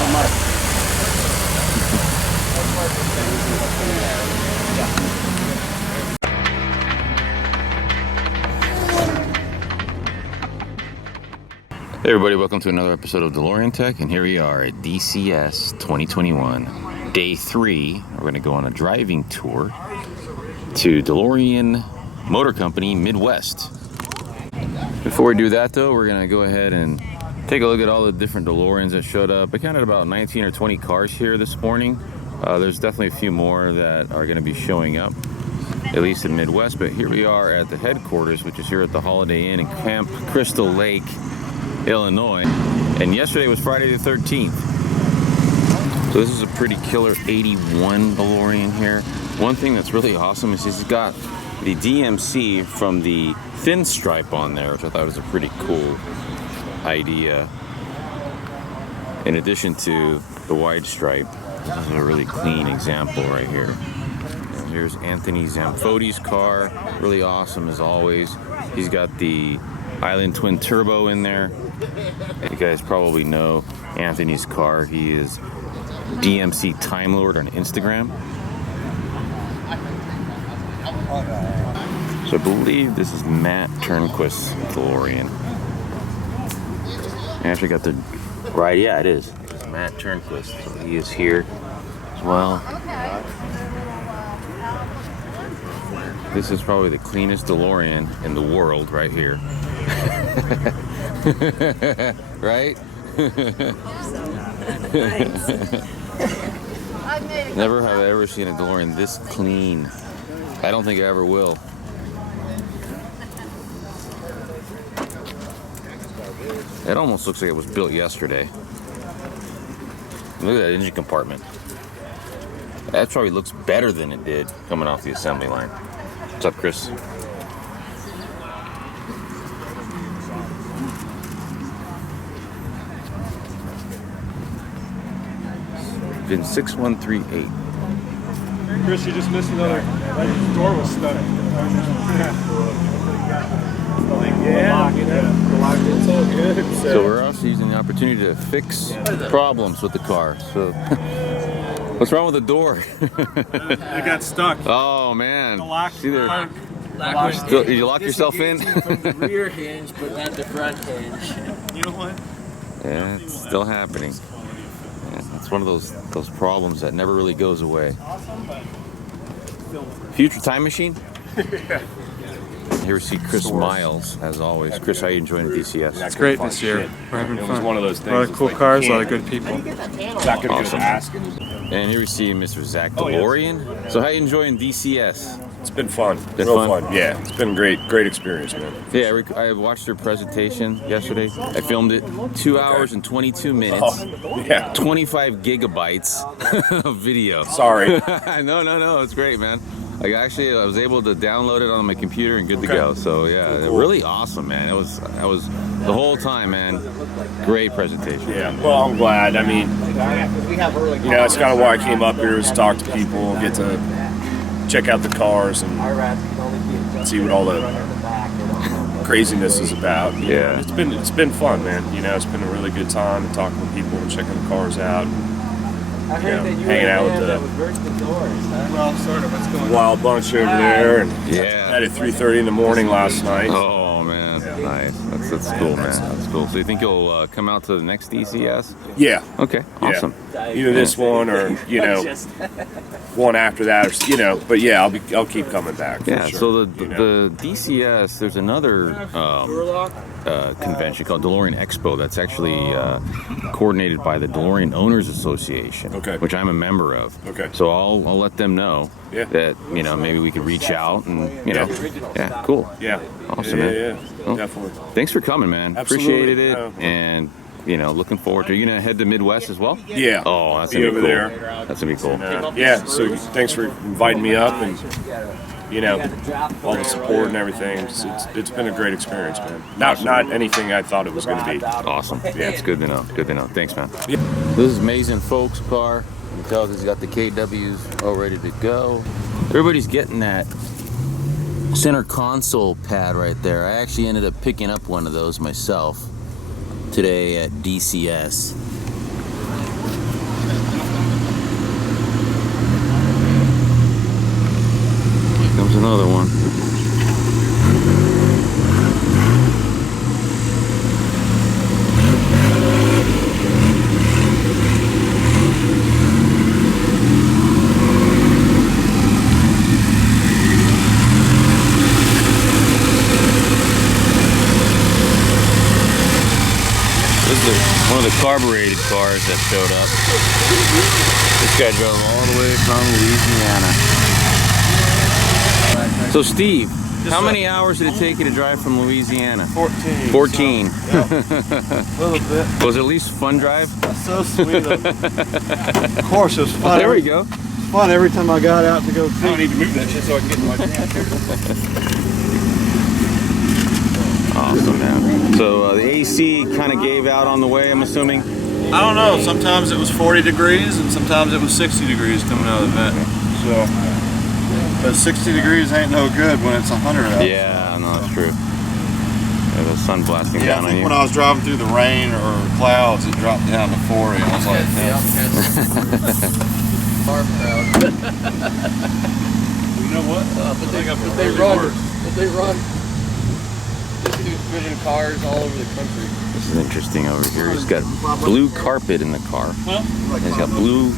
Hey everybody, welcome to another episode of DeLorean Tech, and here we are at DCS 2021, day 3. We're going to go on a driving tour to DeLorean Motor Company Midwest. Before we do that though, we're going to go ahead and take a look at all the different DeLoreans that showed up. I counted about 19 or 20 cars here this morning. There's definitely a few more that are going to be showing up, at least in Midwest, but here we are at the headquarters, which is here at the Holiday Inn in Camp Crystal Lake, Illinois, and yesterday was Friday the 13th. So this is a pretty killer 81 DeLorean here. One thing that's really awesome is he's got the DMC from the thin stripe on there, which I thought was a pretty cool idea. In addition to the wide stripe, this is a really clean example right here. And here's Anthony Zamfotti's car, really awesome as always. He's got the Island Twin Turbo in there. You guys probably know Anthony's car. He is DMC Time Lord on Instagram. So I believe this is Matt Turnquist's DeLorean. I actually got the right. Yeah, it is. It's Matt Turnquist. So he is here as well. This is probably the cleanest DeLorean in the world right here. Right? Never have I ever seen a DeLorean this clean. I don't think I ever will. It almost looks like it was built yesterday. Look at that engine compartment. That probably looks better than it did coming off the assembly line. What's up, Chris? Been 6138. Chris, you just missed another. The door was stuck. So we're also using the opportunity to fix problems with the car. So what's wrong with the door? It got stuck. Oh man. The lock. Did you lock yourself in? From the rear hinge, but not the front hinge. You know what? Yeah, it's still happening. Yeah, it's one of those problems that never really goes away. Future time machine? Here we see Chris Miles, as always. Chris, how are you enjoying the DCS? It's great this year. We're having fun. It was one of those things. A lot of cool cars, a lot of good people. Not gonna Awesome. ask. And here we see Mr. Zach DeLorean. So how are you enjoying DCS? It's been fun. Been Real fun? fun. Yeah, it's been great experience, man. Yeah, I watched your presentation yesterday. I filmed it 2 hours and 22 minutes. Oh, yeah. 25 gigabytes of video. Sorry. No, it's great, man. I was able to download it on my computer and good to Okay. go. So yeah, Cool. really awesome, man. That was the whole time, man. Great presentation. Yeah. Well, I'm glad. I mean, you know, it's kind of why I came up here, is to talk to people, get to check out the cars and see what all the craziness is about. You Yeah. know, it's been fun, man. You know, it's been a really good time talking to people and checking the cars out. I heard that you hanging were out the with man the that was working the doors, huh? Well, sort of. What's going on? Wild bunch over there, and Yeah. at 3:30 in the morning last night. Oh man, nice. That's cool, man. That's cool. So you think you'll come out to the next DCS? Yeah. Okay, awesome. Yeah. Either this one or, you know, one after that, or, you know, but yeah, I'll keep coming back. For Yeah. sure, So the you know. DCS, there's another convention called DeLorean Expo that's actually coordinated by the DeLorean Owners Association, Okay. which I'm a member of. Okay. So I'll let them know Yeah. that, you know, maybe we could reach out and, you know, yeah, cool. Yeah. Awesome, yeah, man. Yeah, Well, definitely. Thanks for coming, man. Absolutely. Appreciated it. Yeah. And, you know, looking forward to. Are you gonna head to Midwest as well? Yeah. Oh, that's Be gonna be over cool. there. That's gonna be cool. Yeah, so thanks for inviting me up, and, you know, all the support and everything. It's been a great experience, man. Not anything I thought it was going to be. Awesome. Yeah, it's good to know. Good to know. Thanks, man. Yeah. This is Mason Folks' car. You can tell because he's got the KWs all ready to go. Everybody's getting that center console pad right there. I actually ended up picking up one of those myself today at DCS. This is one of the carbureted cars that showed up. This guy drove all the way from Louisiana. So Steve, how many hours did it take you to drive from Louisiana? 14. 14. So, yeah. A little bit. Was it at least fun drive? So sweet. Of course, it was fun. There we go. Fun every time I got out to go I don't need to move that shit so I can get in my damn. Awesome, man. So the AC kind of gave out on the way, I'm assuming? I don't know. Sometimes it was 40 degrees and sometimes it was 60 degrees coming out of the vent. So, but 60 degrees ain't no good when it's 100 out. Yeah, no, that's true. Yeah, the sun blasting Yeah, down I on think you. when I was driving through the rain or clouds, it dropped down to 40. I was like, Car crowd. you know what? But they run. This dude's driven cars all over the country. This is interesting over here. He's got blue carpet in the car. He's got blue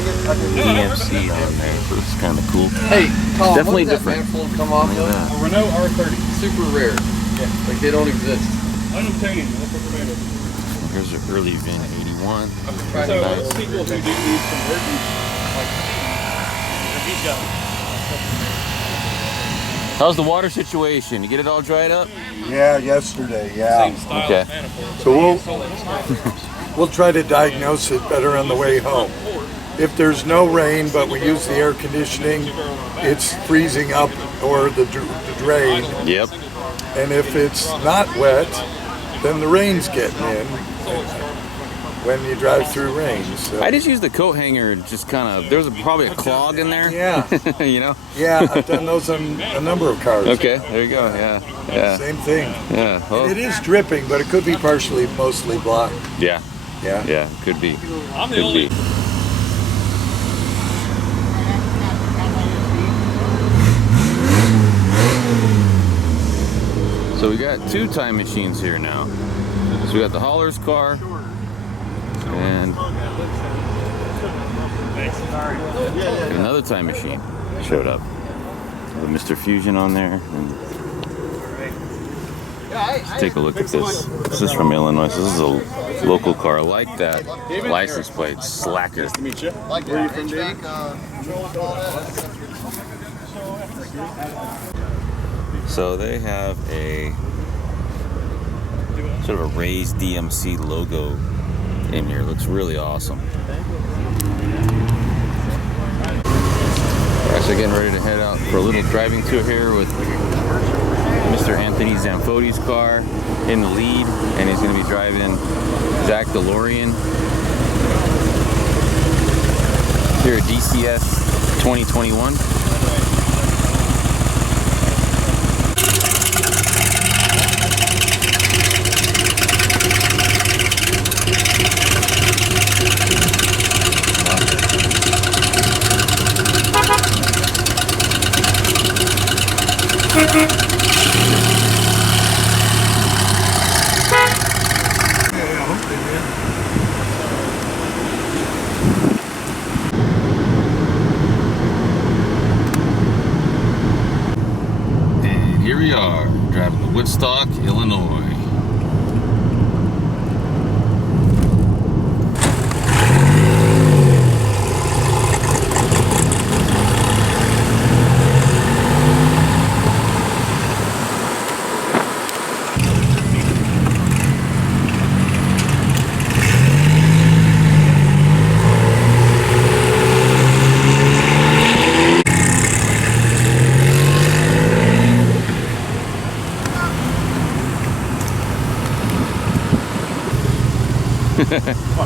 DMC on there, so it's kind of cool. Hey, Colin, Definitely what did different. that manifold come off Look at of? that. A Renault R30. Super rare. Yeah. Like they don't exist. Unobtainium. That's what we're made of. Here's an early VIN 81. So Nice. people who do these conversions, like he's got. How's the water situation? You get it all dried up? Yeah, yesterday, yeah. Same style Okay. of manifold. So we'll try to diagnose it better on the way home. If there's no rain, but we use the air conditioning, it's freezing up or the drain. Yep. And if it's not wet, then the rain's getting in when you drive through rain. So. I just use the coat hanger and just kind of, there's probably a clog in there. Yeah. You know? Yeah, I've done those on a number of cars. Okay, there you go. Yeah. Yeah. Same thing. Yeah. Oh, It is dripping, but it could be mostly blocked. yeah. Yeah. Yeah. Could be. I'm the Could only. be. So we got two time machines here now. So we got the hauler's car and another time machine showed up with Mr. Fusion on there. And let's take a look at this. This is from Illinois. So this is a local car. I like that license plate, Slacker. Nice to meet you. Where are you from, David? So they have a sort of a raised DMC logo in here. Looks really awesome. We're actually getting ready to head out for a little driving tour here with Mr. Anthony Zamfoti's car in the lead, and he's going to be driving Zach DeLorean here at DCS 2021. And here we are, driving to Woodstock, Illinois.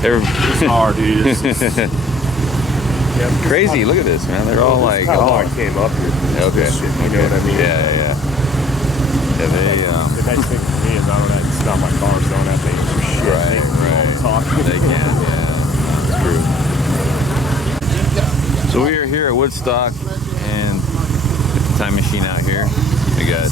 They're It's hard, dude. crazy. Look at this, man. They're all like, That's how oh, I came up here. okay. Shit, you know what I mean? Yeah. Yeah, they, The nice thing for me is I don't have to stop my cars, don't have to answer shit. Right, right. Talk. They can, yeah. That's true. So we are here at Woodstock and get the time machine out here. We got